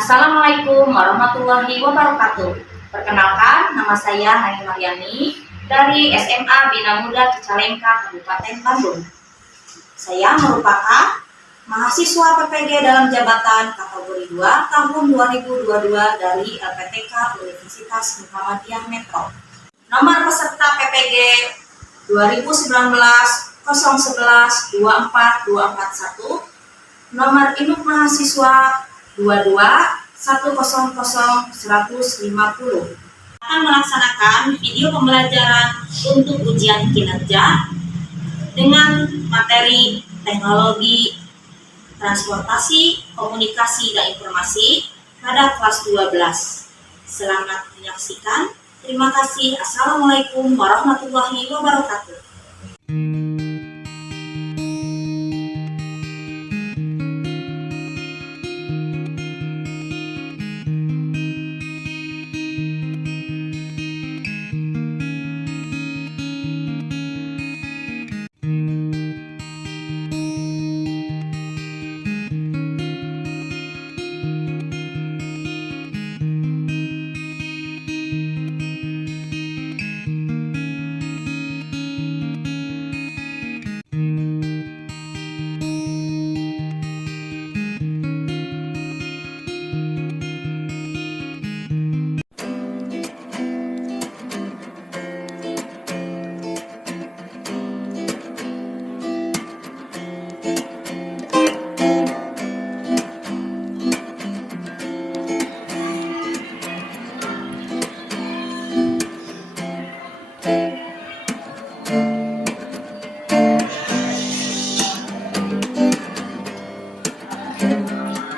Assalamualaikum warahmatullahi wabarakatuh. Perkenalkan, nama saya Hani Mariani dari SMA Bina Muda Cicalengka, Kabupaten Bandung. Saya merupakan mahasiswa PPG dalam jabatan kategori 2 tahun 2022 dari LPTK Universitas Muhammadiyah Metro. Nomor peserta PPG 2019 011 24241, nomor induk mahasiswa 22 100 150, akan melaksanakan video pembelajaran untuk ujian kinerja dengan materi teknologi transportasi, komunikasi, dan informasi pada kelas 12. Selamat menyaksikan. Terima kasih. Assalamualaikum warahmatullahi wabarakatuh.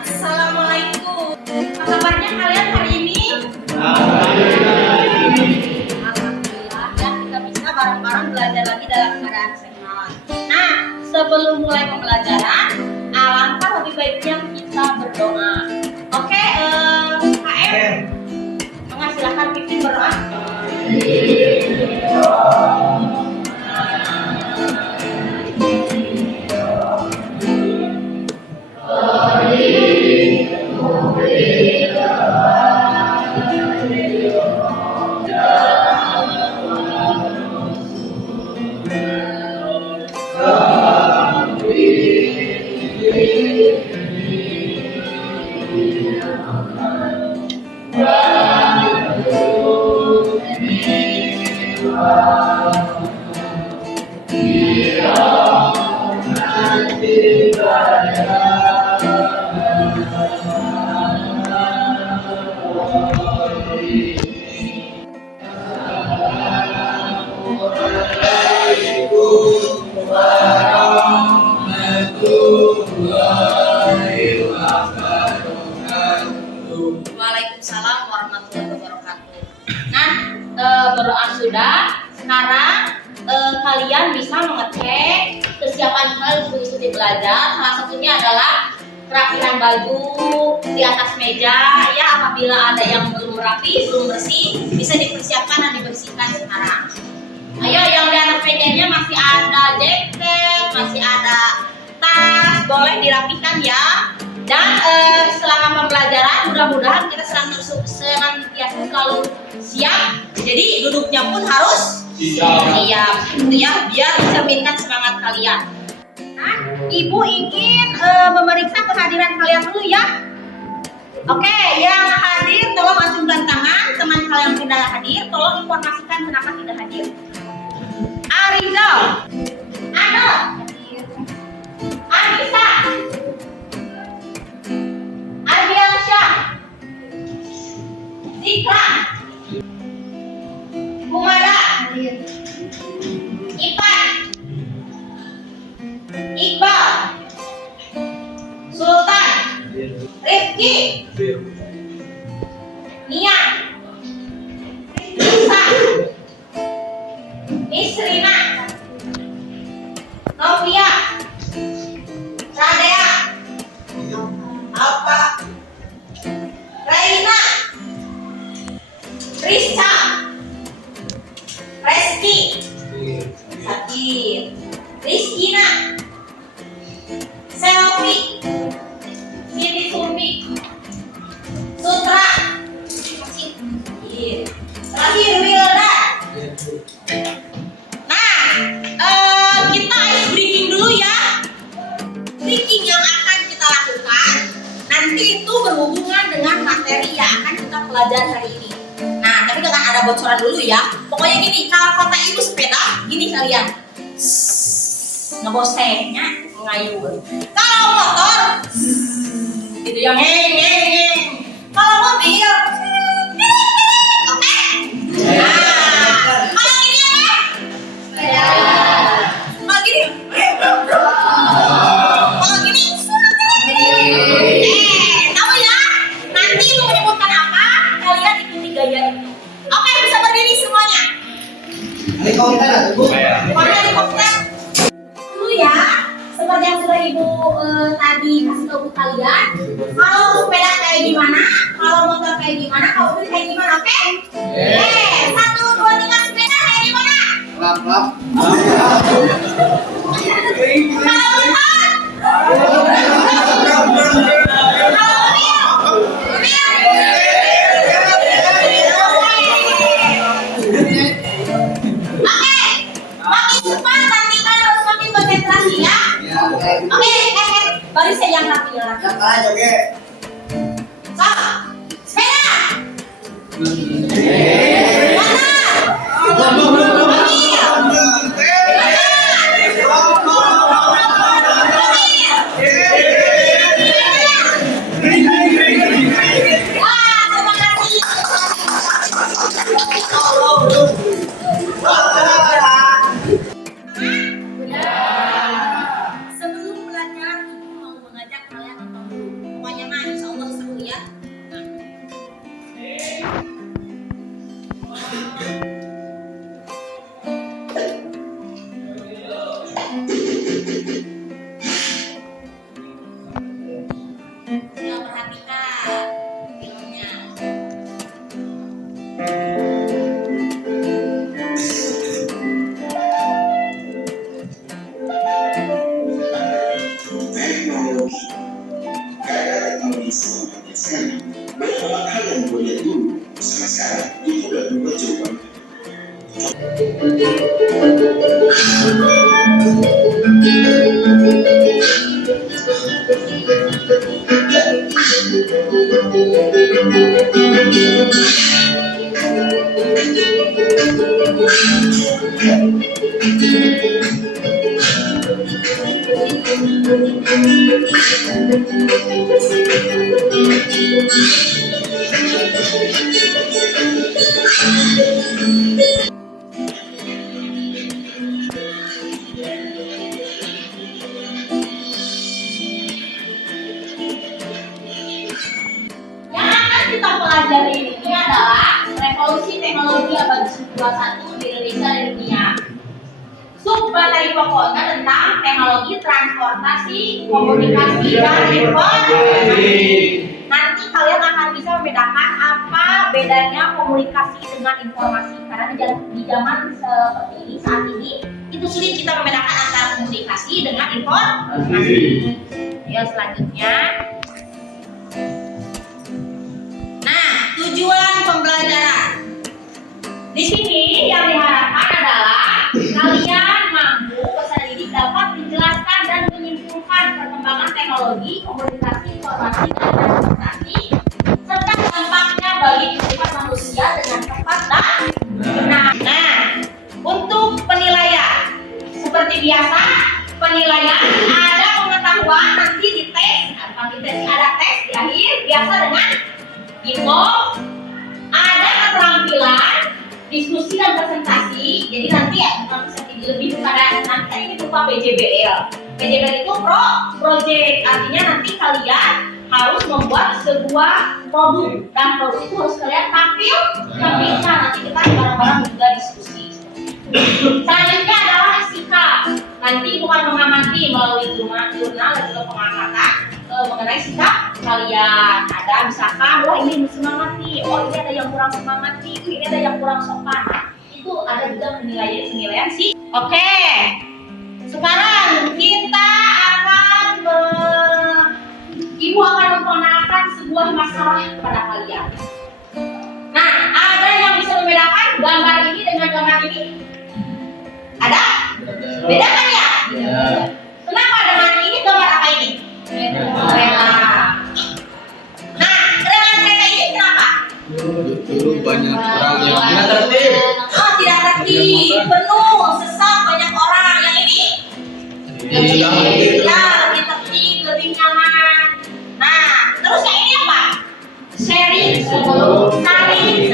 Assalamualaikum. Apa kabarnya kalian hari ini? Alhamdulillah, dan kita bisa bareng-bareng belajar lagi dalam keadaan sehat. Nah, sebelum mulai pembelajaran, alangkah lebih baiknya kita berdoa. Oke, KM, silakan pimpin berdoa. Waalaikumsalam warahmatullahi wabarakatuh. Nah, berdoa sudah. Sekarang kalian bisa mengecek kesiapan kalian untuk mengikuti belajar. Salah satunya adalah kerapihan baju di atas meja. Ya, apabila ada yang belum rapi, belum bersih, bisa dipersiapkan dan dibersihkan sekarang. Ayo, yang di atas mejanya masih ada jaket, masih ada tas, boleh dirapikan ya. Dan selama pembelajaran mudah-mudahan kita senantiasa selalu siap. Jadi duduknya pun harus siap, gitu ya, biar mencerminkan semangat kalian. Nah, Ibu ingin memeriksa kehadiran kalian dulu ya. Oke, yang hadir tolong acungkan tangan. Teman kalian yang tidak hadir, tolong informasikan kenapa tidak hadir. Arizal, Ana, Anissa, Ardiansyah, Zikra, Humada, Ipan, Iqbal, Sultan, Rifki, Nia, Lisa, Nisrina, Novia, Radea, Alfa, Raina, Rizka, Reski, Sakir, Rizkina, Selfie, Siti Sumbi, itu berhubungan dengan materi yang akan kita pelajari hari ini. Nah, tapi dengan ada bocoran dulu ya. Pokoknya gini, kalau kata ibu sepeda, gini kalian. Ngebosengnya mengayun. Kalau motor, itu yang ngeng. Kalau mobil, oke. Nah, kalau ini apa? Sepeda. Kalau gini, kalau gini, tahu ya? Nanti itu menyebutkan apa? Kalian ikuti gaya itu. Oke, bisa berdiri semuanya. Helikopter Bu. Helikopter. Dulu ya, seperti yang sudah ibu tadi kasih tahu kalian. Kalau sepeda kayak gimana, kalau motor kayak gimana, kalau mobil kayak gimana, oke? Satu, dua, tiga, sepeda kayak gimana? Lap lap. Kalau motor, baru saya yang rapi ya. Yang lain oke. Sepeda. Kita pelajari ini adalah revolusi teknologi abad 21 di Indonesia dan dunia. Submateri pokoknya tentang teknologi transportasi, komunikasi, dan informasi. Nanti kalian akan bisa membedakan apa bedanya komunikasi dengan informasi. Karena di zaman seperti ini, saat ini, itu sulit kita membedakan antara komunikasi dengan informasi. Ya, selanjutnya. Tujuan pembelajaran. Di sini yang diharapkan adalah kalian mampu peserta didik dapat menjelaskan dan menyimpulkan perkembangan teknologi, komunikasi, informasi, dan transportasi serta dampaknya bagi kehidupan manusia dengan tepat dan benar. Nah, untuk penilaian seperti biasa, penilaian ada pengetahuan nanti di tes, ada tes di akhir biasa dengan info, ada keterampilan, diskusi dan presentasi. Jadi nanti ya lebih kepada nanti ini berupa PJBL. PJBL itu project, artinya nanti kalian harus membuat sebuah produk dan produk itu harus kalian tampilkan. Nanti kita bareng-bareng juga diskusi. Selanjutnya adalah sikap. Nanti bukan mengamati melalui jurnal dan juga pengamatan mengenai sikap kalian. Ada misalkan, wah ini semangat nih, oh ini ada yang kurang semangat nih, ini ada yang kurang sopan. Itu ada juga penilaian sih. Oke, sekarang kita akan ibu akan memperkenalkan sebuah masalah kepada kalian. Nah, ada yang bisa membedakan gambar ini dengan gambar ini? Ada? Beda kan ya? Kenapa dengan ini gambar apa ini? Kereta. banyak orang yang tidak tertib. Oh, tidak tertib, penuh, sesak, banyak orang. Yang ini? Ya, lebih tertib, lebih nyaman. Nah, terus yang ini apa? Sharing sebelum sharing.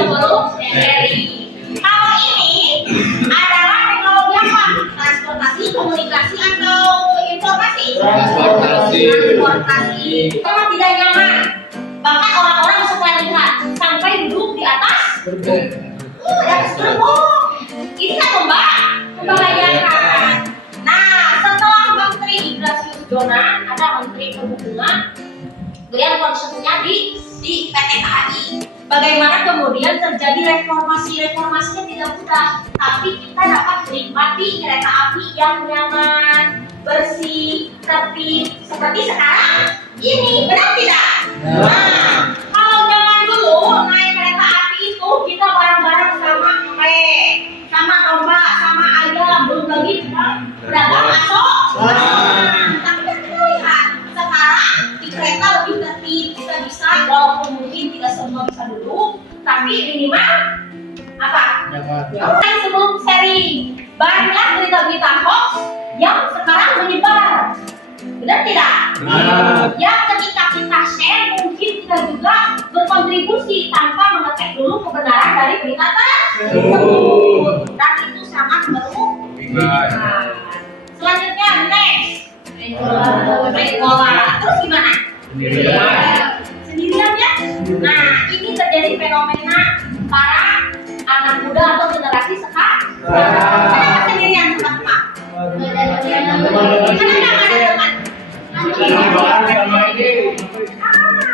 Kalau ini adalah teknologi apa? Transportasi, komunikasi, atau informasi? Transportasi. Kalau tidak nyaman, bahkan orang-orang suka lihat sampai duduk di atas di atas gerbong. Ini kan membahayakan. Nah, setelah Menteri Ignatius Jonan, ada Menteri Perhubungan, beliau konsepnya di PT KAI. Bagaimana kemudian terjadi reformasinya tidak mudah, tapi kita dapat menikmati kereta api yang nyaman, bersih, tertib seperti sekarang ini, benar tidak? Nah, kalau zaman dulu naik kereta api itu kita bareng-bareng sama empek, sama domba, sama ayam, belum lagi pedagang masuk. Tapi kita lihat sekarang di kereta lebih tertib, kita bisa walaupun mungkin tidak semua bisa duduk, tapi minimal apa? Sebelum sharing banyak berita-berita hoax yang sekarang menyebar, benar tidak? Yang ketika kita share mungkin kita juga berkontribusi tanpa mengecek dulu kebenaran dari berita tersebut, dan itu sangat merugikan. Selanjutnya next, pola. Terus gimana? Sendirian ya? Nah, ini terjadi fenomena para anak muda atau generasi sekarang. Kenapa sendirian teman-teman? Kenapa ada teman?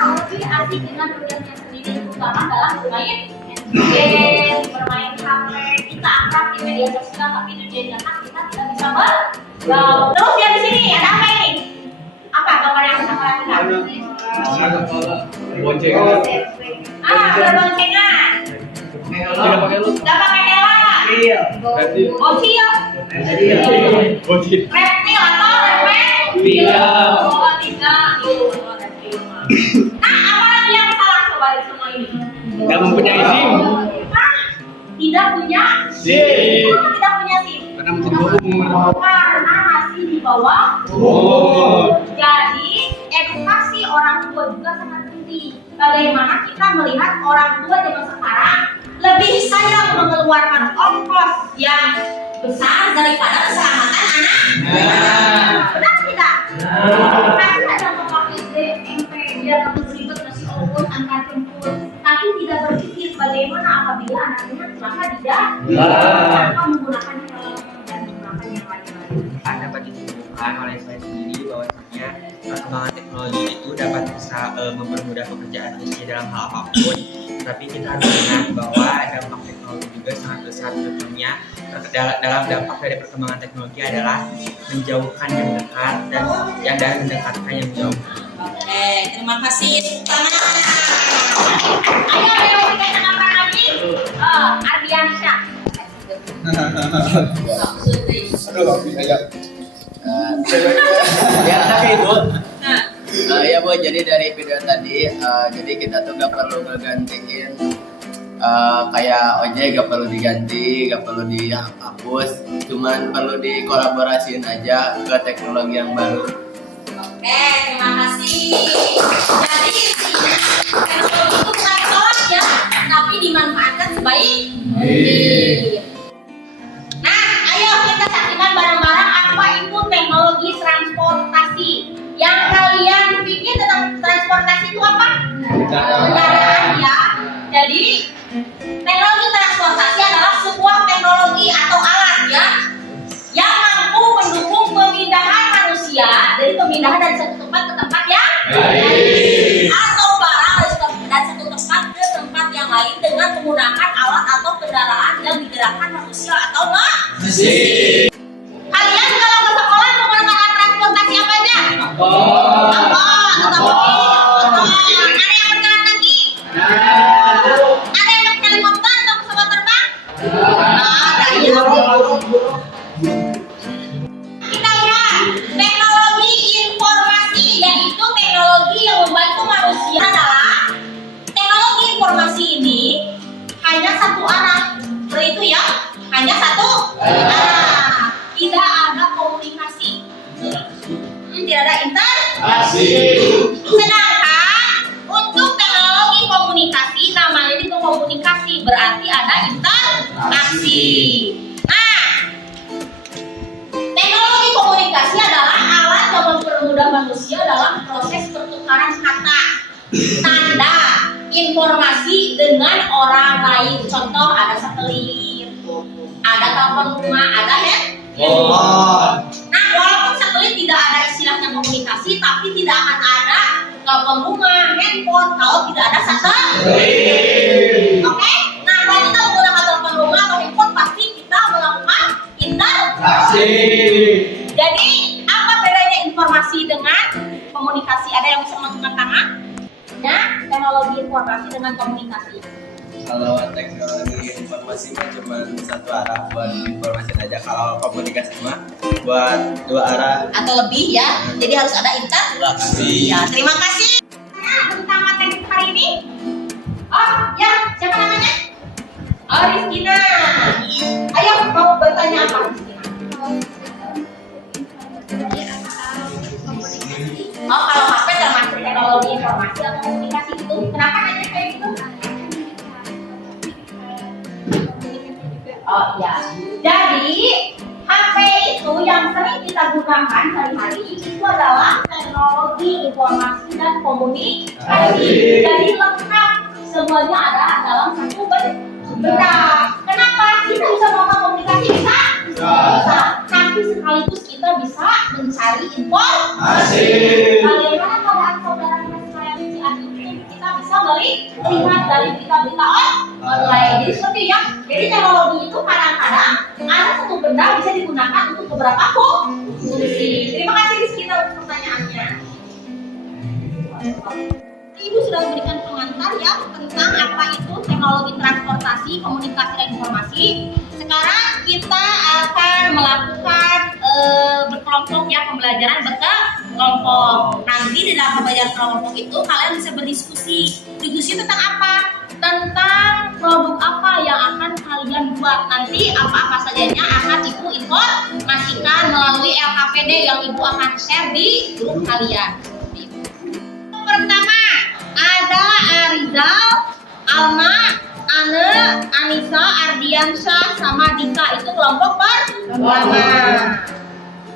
Lebih asik dengan dirinya sendiri, terutama dalam bermain game, bermain HP. Kita akrab di media sosial, tapi di dunia nyata kita tidak bisa bergaul. Terus yang di sini ada apa ini? Apa gambar yang kita perhatikan? Boncengan. Berboncengan. Tidak pakai helm. Bocil. Reptil atau reptil? Oh, tidak. Nah, apa lagi yang salah coba dari semua ini? Tidak mempunyai SIM. Tidak punya SIM. Kenapa tidak punya SIM? Karena masih umur. Karena masih di bawah umur. Jadi edukasi orang tua juga sangat penting. Bagaimana kita melihat orang tua zaman sekarang lebih sayang mengeluarkan ongkos yang besar daripada keselamatan anak. Benar tidak? Pasti ada bapak SD, SMP, dia harus ribet ngasih ongkos antar jemput, tapi tidak berpikir bagaimana apabila anaknya celaka di jalan tanpa menggunakan helm dan menggunakan yang lain-lain. Dapat ditemukan oleh saya sendiri bahwasanya perkembangan teknologi itu dapat bisa mempermudah pekerjaan manusia dalam hal apapun, tapi kita harus ingat bahwa dampak teknologi juga sangat besar. Tentunya dalam dampak dari perkembangan teknologi adalah menjauhkan yang dekat dan mendekatkan yang jauh. Oke, terima kasih. Ayo kita kenalkan lagi. Ardiansyah. Aduh, bisa aja. Ya tapi Bu, Nah, ya Bu, jadi dari video tadi, jadi kita tuh gak perlu ngegantiin kayak ojek, gak perlu diganti, gak perlu dihapus, cuman perlu dikolaborasiin aja ke teknologi yang baru. oke, terima kasih. Jadi intinya teknologi itu bukan ditolak ya, tapi dimanfaatkan sebaik mungkin. Nah, ayo kita saksikan bareng-bareng apa itu teknologi transportasi. Yang kalian pikir tentang transportasi itu apa? Kendaraan ya. Jadi teknologi transportasi adalah sebuah teknologi atau alat ya yang mampu mendukung pemindahan manusia dari satu tempat ke tempat yang lain, atau barang dari satu tempat ke tempat yang lain dengan menggunakan alat atau kendaraan yang digerakkan manusia atau mesin. Kalian kalau ke sekolah menggunakan alat transportasi apa aja? Angkot, atau mobil, ada yang berjalan kaki? Ada yang pakai helikopter atau pesawat terbang? Ada ya. Kita lihat teknologi informasi, yaitu teknologi yang membantu manusia adalah teknologi informasi ini hanya satu arah. Seperti itu ya, hanya satu arah. Tidak ada komunikasi. Tidak ada interaksi. Sedangkan untuk teknologi komunikasi namanya juga komunikasi, berarti ada interaksi. Nah, teknologi komunikasi adalah alat yang mempermudah manusia dalam proses pertukaran kata, tanda, informasi dengan orang lain. Contoh, ada satelit, ada telepon rumah, ada handphone. Nah, walaupun satelit tidak ada istilahnya komunikasi, tapi tidak akan ada telepon rumah, handphone kalau tidak ada satelit. Oke? Nah, kalau kita menggunakan telepon rumah atau handphone, pasti kita melakukan interaksi. Jadi, apa bedanya informasi dengan komunikasi? Ada yang bisa mengangkat tangan? Ya, teknologi informasi dengan komunikasi. Kalau teknologi informasi mah cuma satu arah buat informasi aja. Kalau komunikasi mah buat dua arah Atau lebih ya. Jadi harus ada interaksi. Ya, terima kasih. Nah, tentang materi hari ini. Oh, ya, siapa namanya? Oh, Rizkina. Ayo, mau bertanya apa, Rizkina? Oh, kalau HP termasuk teknologi informasi atau komunikasi itu. Kenapa nanya kayak gitu? Oh ya, jadi HP itu yang sering kita gunakan sehari-hari itu adalah teknologi informasi dan komunikasi. Jadi lengkap, semuanya ada dalam satu benda. Kenapa kita bisa melakukan komunikasi? Bisa. Tapi sekaligus kita bisa mencari informasi. Bagaimana keadaan saudara saya di itu kita bisa melihat dari berita-berita online. Jadi seperti ya. Jadi teknologi itu kadang-kadang ada satu benda bisa digunakan untuk beberapa fungsi. Terima kasih Rizkina untuk pertanyaannya. Ibu sudah memberikan pengantar ya tentang apa itu teknologi transportasi, komunikasi dan informasi. Sekarang kita akan melakukan berkelompok ya, pembelajaran berkelompok. Nanti di dalam pembelajaran kelompok itu kalian bisa berdiskusi. Diskusi tentang apa? Tentang produk apa yang akan kalian buat. Nanti apa-apa sajanya akan Ibu informasikan melalui LKPD yang Ibu akan share di grup kalian. Pertama ada Arizal, Alma, Ane, Anissa, Ardiansyah, sama Dika. Itu kelompok pertama.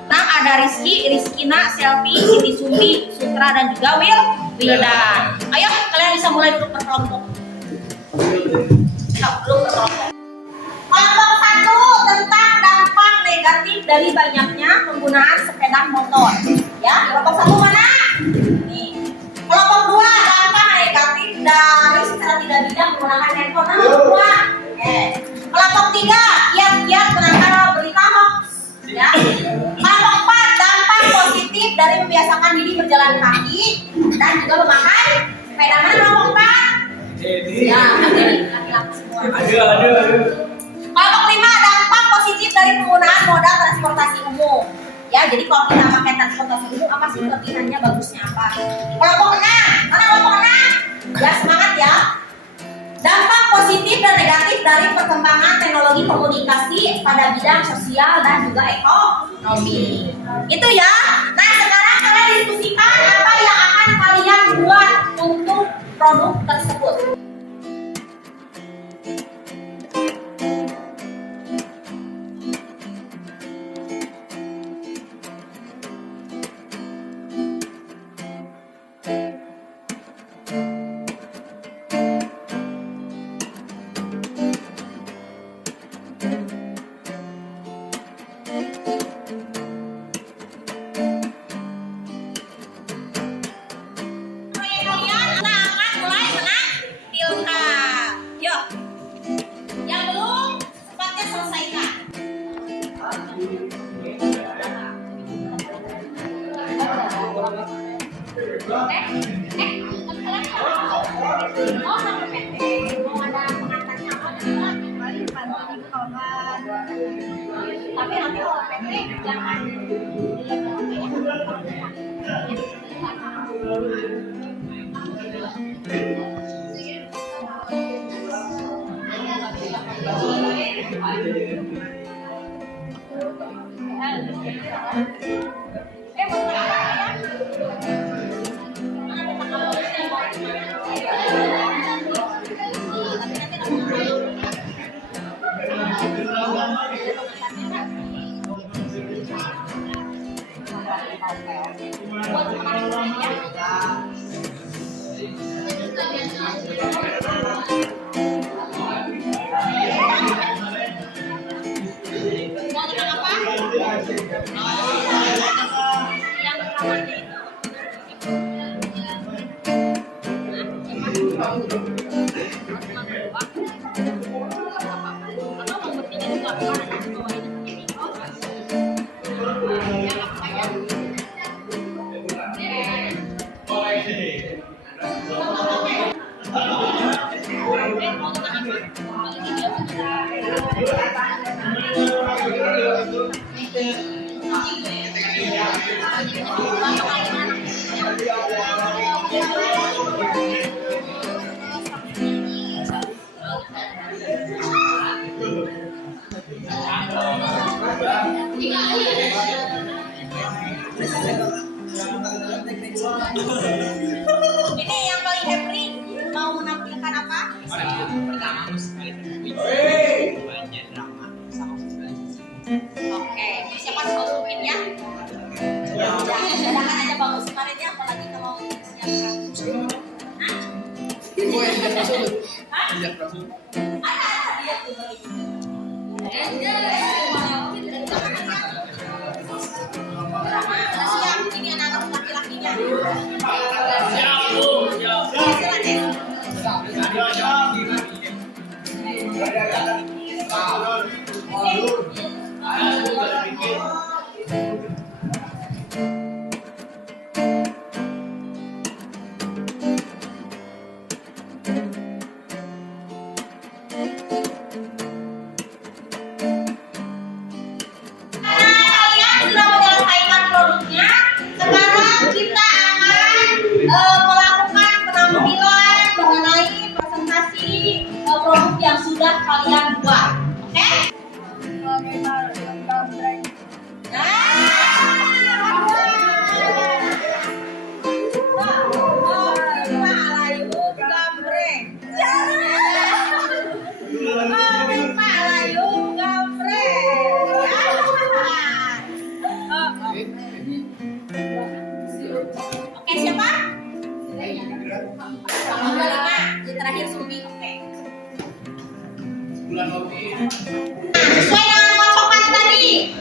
Nah, ada Rizky, Rizkina, Selvi, Siti Sumbi, Sutra, dan juga Wildan. Ayo, kalian bisa mulai dulu berkelompok. Kelompok satu tentang dampak negatif dari banyaknya penggunaan sepeda motor. Ya, kelompok satu mana? Nih. Kelompok dua dampak negatif dari secara tidak bijak menggunakan handphone. Kelompok dua. Oke. Kelompok tiga kiat-kiat penanganan berita hoax. Ya. Kelompok empat dampak positif dari membiasakan diri berjalan kaki dan juga memakai sepeda. Mana kelompok empat? Ya, laki-laki semua. Aduh. Kelompok lima dampak positif dari penggunaan moda transportasi umum. Ya, jadi kalau kita pakai transportasi umum apa sih kelebihannya, bagusnya apa? Kelompok enam, mana kelompok enam? Ya, semangat ya. Dampak positif dan negatif dari perkembangan teknologi komunikasi pada bidang sosial dan juga ekonomi. Itu ya. Nah, sekarang kalian diskusikan apa yang akan kalian buat untuk produk tersebut. Tapi nanti kalau PT jangan dilihat Mau tentang apa? Yang ramadan itu. Ini yang paling happy mau menampilkan apa? Pertama musikali banyak drama sama sosialisasi. Oke, siapa kostumnya? Ya, sedangkan aja bagus kemarinnya, apalagi kalau siapkan. Gue yang tidak masuk. Hah? Tidak masuk. Ada dia tuh balik. Drama, udah siap. Ini anak-anak laki-lakinya. Kalian sudah menyelesaikan produknya. Sekarang kita akan melakukan penampilan mengenai presentasi produk yang sudah kalian buat. Oke? Oke, siapa? Kalau di terakhir Sumi, oke. Bulan hobi. Sesuai dengan pocokan tadi.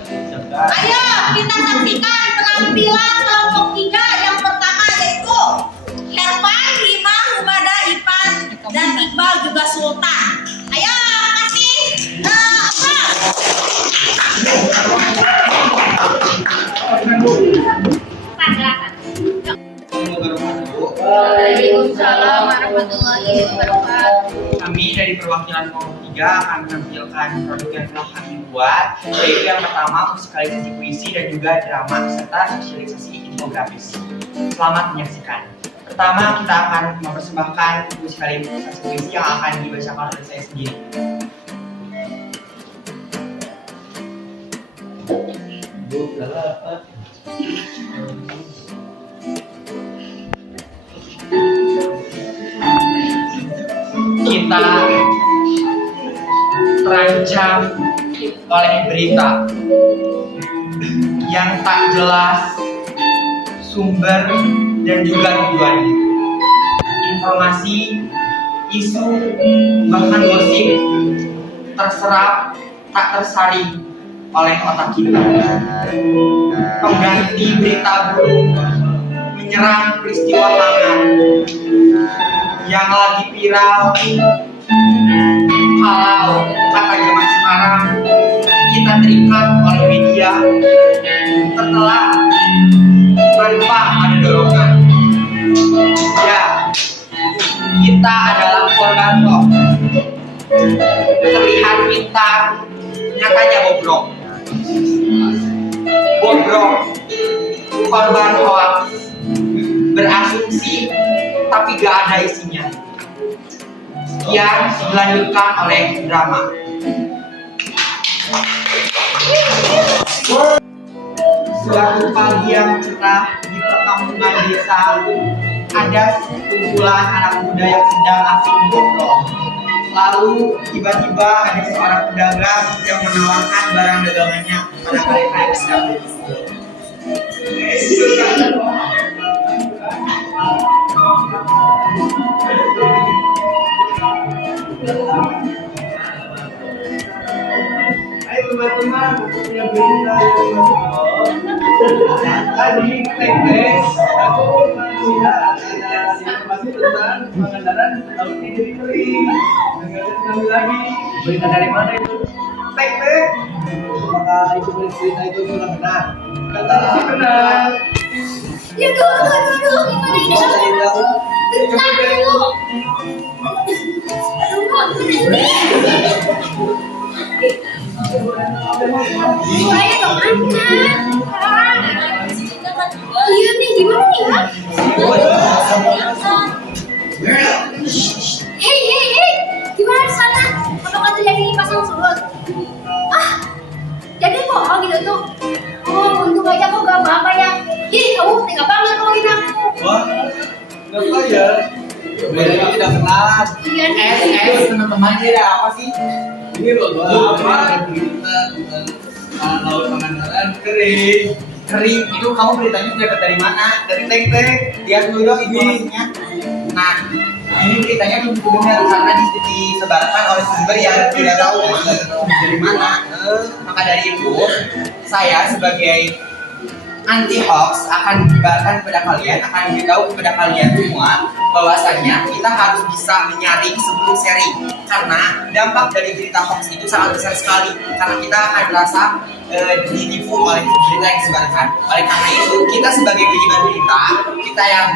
Ayo kita saksikan penampilan kelompok 3 yang pertama yaitu Herman, Rima, Humada, Ipan, dan Iqbal juga Sultan. Ayo kasih apa? Penjelasan. Waalaikumsalam warahmatullahi wabarakatuh. Kami dari perwakilan kelompok 3 akan menampilkan produk yang telah kami buat, yaitu yang pertama musikalisasi puisi dan juga drama serta sosialisasi infografis. Selamat menyaksikan. Pertama kita akan mempersembahkan musikalisasi puisi yang akan dibacakan oleh saya sendiri. Kita terancam oleh berita yang tak jelas sumber dan juga tujuannya. Informasi, isu, bahkan gosip terserap tak tersaring oleh otak kita. Pengganti berita buruk menyerang peristiwa hangat yang lagi viral. Kalau kata zaman sekarang kita terikat oleh media, tertelan tanpa ada dorongan. Ya, kita adalah korban kok. Terlihat pintar, nyatanya bobrok. Bobrok, korban hoax, berasumsi tapi gak ada isinya. Sekian dilanjutkan oleh drama. Suatu pagi yang cerah di perkampungan desa, ada sekumpulan anak muda yang sedang asik ngobrol. Lalu tiba-tiba ada seorang pedagang yang menawarkan barang dagangannya kepada mereka yang sedang berkumpul. Hai teman-teman, aku punya berita yang tadi tek-tek aku melihat ada informasi tentang pengandaran lautnya jadi kering. Nggak ada tsunami lagi. Berita dari mana itu? Tek-tek. Apakah itu berita itu sudah benar? Katanya sih benar. Ya dulu, gimana ini? Mau cari tahu? Bentar dulu. Aduh, kok gimana ini? Mulai dong, anak. Iya nih, gimana nih, Kak? Hei, gimana di sana? Apakah terjadi pasang surut? Jadi bohong gitu tuh. Oh, untung aja kok gak apa-apa ya. Ih, kamu tega banget ngomongin aku. Wah, kenapa ya? Beritanya tidak benar. Iya nih. Teman-teman ini ada apa sih? Ini loh, ada berita tentang laut Pangandaran kering. Kering, itu kamu beritanya dapat dari mana? Dari tek-tek. Lihat dulu dong informasinya. Nah, ini beritanya belum tentu benar karena disebarkan oleh sumber yang tidak tahu dari mana. Maka dari itu, saya sebagai anti hoax akan menyebarkan kepada kalian, akan memberitahu kepada kalian semua bahwasanya kita harus bisa menyaring sebelum sharing, karena dampak dari berita hoax itu sangat besar sekali karena kita akan merasa ditipu oleh berita yang disebarkan. Oleh karena itu, kita sebagai penyebar berita, kita yang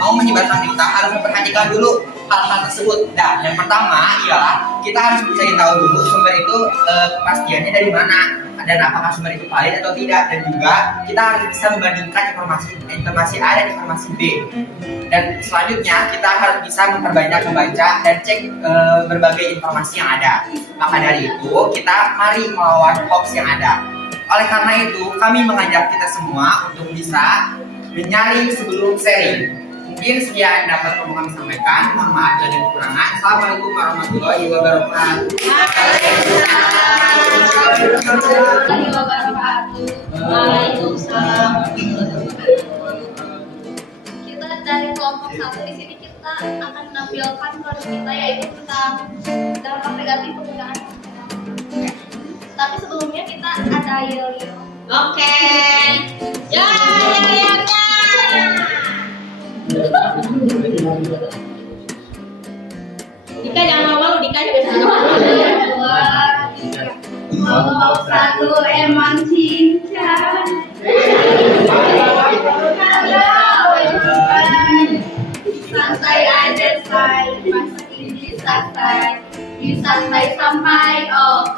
mau menyebarkan berita harus memperhatikan dulu hal-hal tersebut. Dan yang pertama ialah kita harus mencari tahu dulu sumber itu kepastiannya dari mana dan apakah sumber itu valid atau tidak, dan juga kita harus bisa membandingkan informasi A dan informasi B. Dan selanjutnya kita harus bisa memperbanyak membaca dan cek berbagai informasi yang ada. Maka dari itu kita mari melawan hoax yang ada. Oleh karena itu kami mengajak kita semua untuk bisa menyaring sebelum sharing. Mungkin sekian dapat kami sampaikan. Mohon maaf jika ada kekurangan. Assalamualaikum warahmatullahi wabarakatuh. Waalaikumsalam. Kita dari kelompok 1 di sini kita akan menampilkan produk kita yaitu tentang dampak negatif penggunaan. Tapi sebelumnya kita ada yel-yel. Oke. Ya. Dika jangan malu, Dika juga Kelompok 1 emang cincang. Santai aja say, pasti disantai, disantai sampai oke.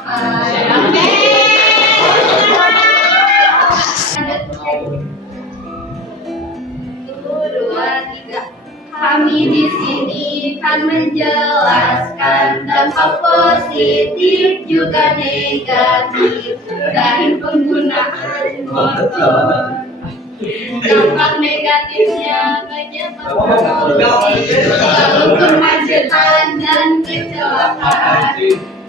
Kami di sini kan menjelaskan dampak positif juga negatif dari penggunaan motor. Dampak negatifnya banyak lalu kemacetan dan kecelakaan.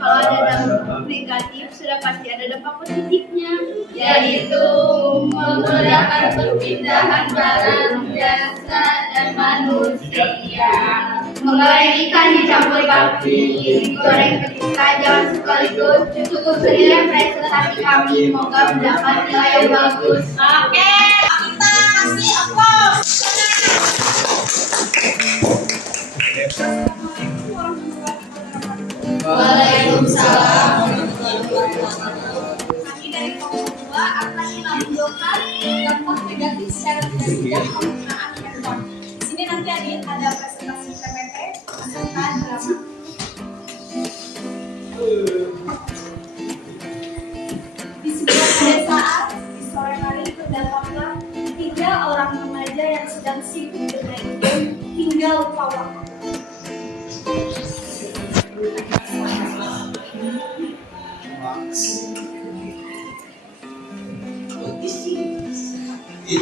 Kalau ada dampak negatif, sudah pasti ada dampak positifnya, yaitu memudahkan perpindahan barang, jasa, dan manusia. Menggoreng ikan dicampur bakmi, digoreng ketika jangan sekaligus. Cukup sekian presentasi kami, semoga mendapat nilai yang bagus. Oke, kita kasih aplaus. Waalaikumsalam. Kami dari kelompok 2 akan menampilkan dampak negatif secara tidak penggunaan handphone. Di sini nanti ada presentasi PPT beserta drama. Di sebuah pedesaan di sore hari terdapatlah 3 orang remaja yang sedang sibuk bermain game hingga lupa waktu.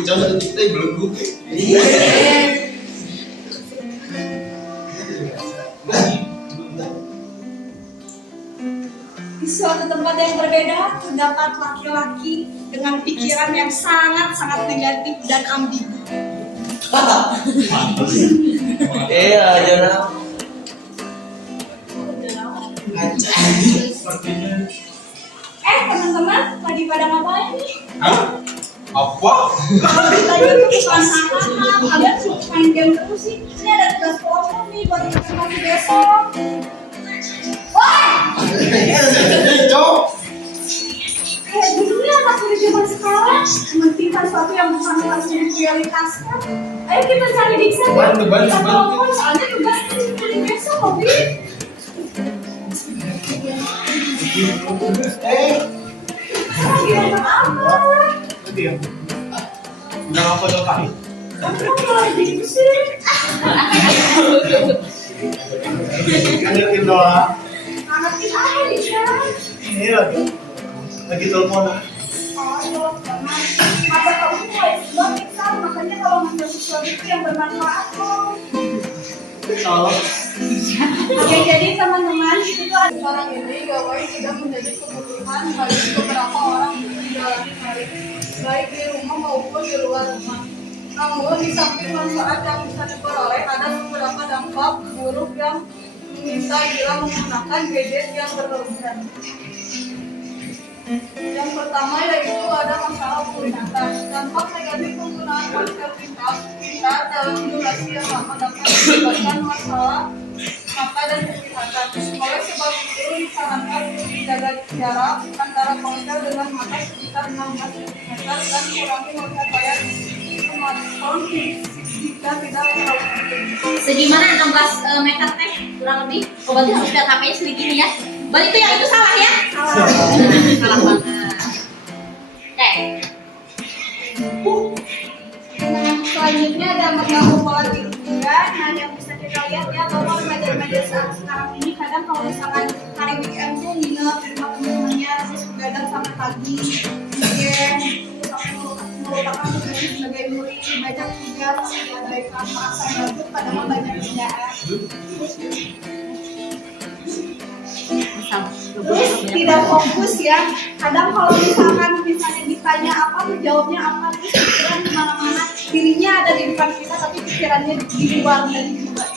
Jangan kita belum. Di suatu tempat yang berbeda terdapat laki-laki dengan pikiran yang sangat-sangat negatif dan ambigu. Jonah. Teman-teman, lagi pada ngapain nih? Apa? Tadi tuh bukan hahaha, kalian suka main game terus sih. Ini ada tugas kelompok nih buat presentasi besok. Woi! Dunia anak muda zaman sekarang mementingkan sesuatu yang bukan harus diprioritaskan. Ayo kita cari Diksa. Bantu. Kita telepon, soalnya tugas ini besok, Obi. Lagi nonton apa? Udah apa dong Pak? Kamu kok lagi gitu sih? Ngertiin doang. Ngertiin apa Diksa? Ini lagi teleponan. Oh, teman. Mata kamu tuh baik banget, Diksa. Makanya kalau ngambil sesuatu itu yang bermanfaat kok. Tolong. Oke, jadi teman-teman, itu tuh ada orang ini gawai sudah menjadi kebutuhan bagi beberapa orang untuk menjalani hari, baik di rumah maupun di luar rumah. Namun di samping manfaat yang bisa diperoleh, ada beberapa dampak buruk yang mengintai bila menggunakan gadget yang berlebihan. Yang pertama yaitu ada masalah penglihatan. Dampak negatif penggunaan ponsel pintar dalam durasi yang lama dapat menyebabkan masalah mata dan penglihatan. Oleh sebab itu disarankan untuk menjaga jarak antara ponsel dengan mata sekitar 16 cm dan kurangi melihat layar smartphone jika tidak terlalu penting. Segimana 16 meter teh kurang lebih? Oh berarti harus lihat HP-nya segini ya? Berarti itu yang itu salah ya? Salah banget. Oke. Selanjutnya ada mengganggu pola tidur juga. Nah, yang bisa kita lihat ya bahwa remaja-remaja saat sekarang ini kadang kalau misalkan hari weekend tuh nginep di rumah teman-temannya terus begadang sampai pagi, weekend merupakan tugas sebagai murid banyak juga mengabaikan merasa gabut padahal banyak kerjaan. Terus tidak fokus ya. Kadang kalau misalnya ditanya apa, menjawabnya apa, terus pikiran kemana-mana. Dirinya ada di depan kita, tapi pikirannya di luar dan di luar.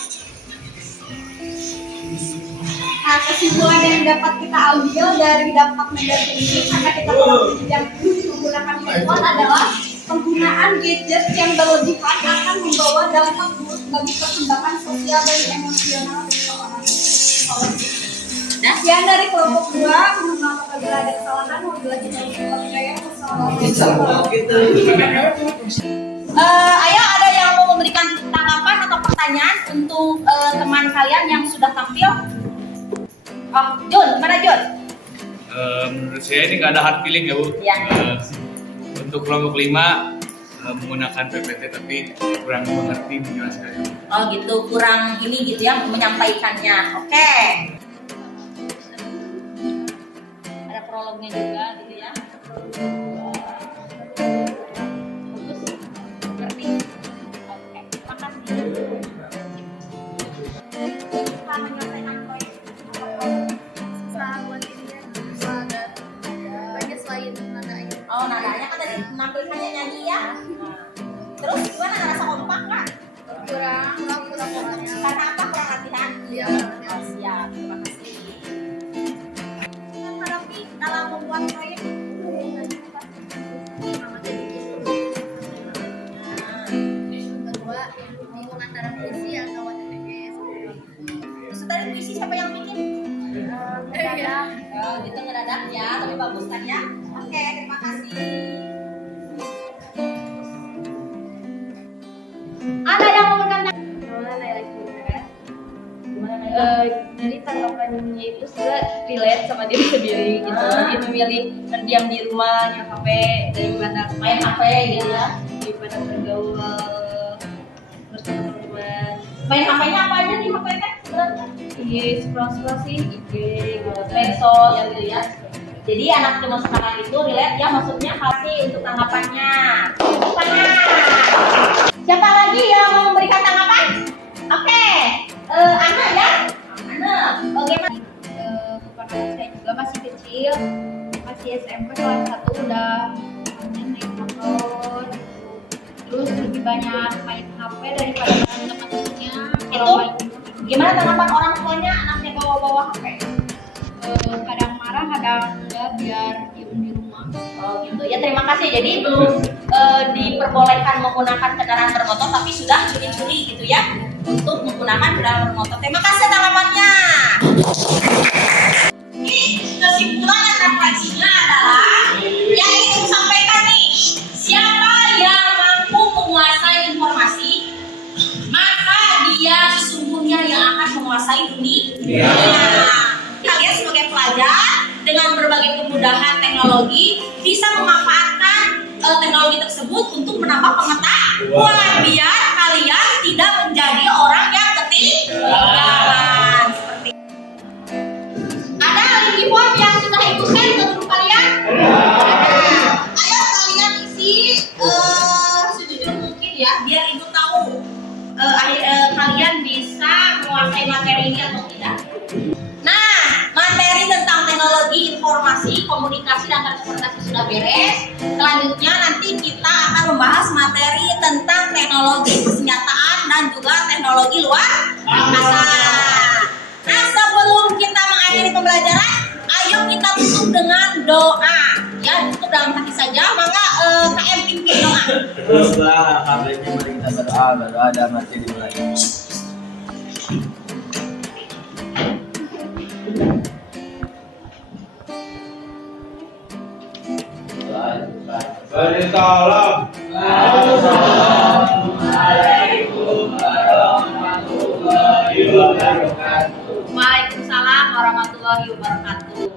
Nah, kesimpulan yang dapat kita ambil dari dampak negatif ini karena kita yang menggunakan handphone adalah penggunaan gadget yang berlebihan akan membawa dampak buruk bagi perkembangan sosial dan emosional seseorang. Sekian dari kelompok 2, mohon maaf apabila ada kesalahan, wabillahi taufiq wal hidayah. Ayo ada yang mau memberikan tanggapan atau pertanyaan untuk teman kalian yang sudah tampil? Oh, Jun, mana Jun? Menurut saya ini nggak ada hard feeling ya Bu. Iya. Untuk kelompok 5 menggunakan PPT tapi kurang mengerti menjelaskannya. Oh gitu, kurang ini gitu ya menyampaikannya. Oke. Ada prolognya juga gitu ya. Bagus. Ngerti. Oke, makasih. Kita menyelesaikan proyek. Banyak selain nadanya. Oh, nadanya kan tadi menampilkannya nyanyi ya. Terus gimana ngerasa kompak kan? Kurang Karena apa? Kurang latihan? Iya. Oh, siap. Terima kasih. Tapi dalam membuat proyek kedua bingung antara puisi atau TTS. Terus tadi puisi siapa yang bikin? Ngedadak. Oh, gitu ngedadak ya, tapi bagus kan ya? Oke, terima kasih. Ada yang mau bertanya? Dari tanggapannya itu sudah relate sama diri sendiri gitu, lebih memilih terdiam di rumah yang HP daripada Main HP gitu ya? daripada bergaul bersama teman-teman. Main HP-nya apa aja nih HP teh? Iya, scroll sih IG, Medsos gitu ya? Jadi anak zaman sekarang itu relate ya, maksudnya kasih untuk tanggapannya. Tangan. Siapa lagi yang mau memberikan tanggapan? Oke, Ana ya. Ana, bagaimana? Keponakan saya juga masih kecil, masih SMP kelas 1 udah naik motor, terus lebih banyak main HP daripada main teman-temannya. Itu gimana tanggapan orang tuanya anaknya bawa-bawa HP? Kadang marah, kadang enggak, biar diem di rumah. Oh gitu ya, terima kasih. Jadi belum diperbolehkan menggunakan kendaraan bermotor, tapi sudah curi-curi gitu ya untuk menggunakan kendaraan bermotor. Terima kasih tanggapannya. Ini kesimpulan dan refleksinya adalah yang ingin disampaikan nih, siapa yang mampu menguasai informasi, maka dia sesungguhnya yang akan menguasai dunia. Kalian sebagai pelajar dengan berbagai kemudahan teknologi bisa memanfaatkan teknologi tersebut untuk menambah pengetahuan biar kalian tidak menjadi orang yang ketinggalan. Seperti ada link form yang sudah ibu share ke grup kalian? Ayo kalian isi sejujur mungkin ya, biar ibu tahu kalian bisa menguasai materi ini atau tidak. Nah, materi tentang teknologi informasi, komunikasi, dan transportasi sudah beres. Selanjutnya nanti kita akan membahas materi tentang teknologi persenjataan dan juga teknologi luar angkasa. Nah, sebelum kita mengakhiri pembelajaran, ayo kita tutup dengan doa. Ya, tutup dalam hati saja. Maka KM pimpin doa. Mari kita berdoa dan mati dimulai. Waalaikumsalam warahmatullahi wabarakatuh.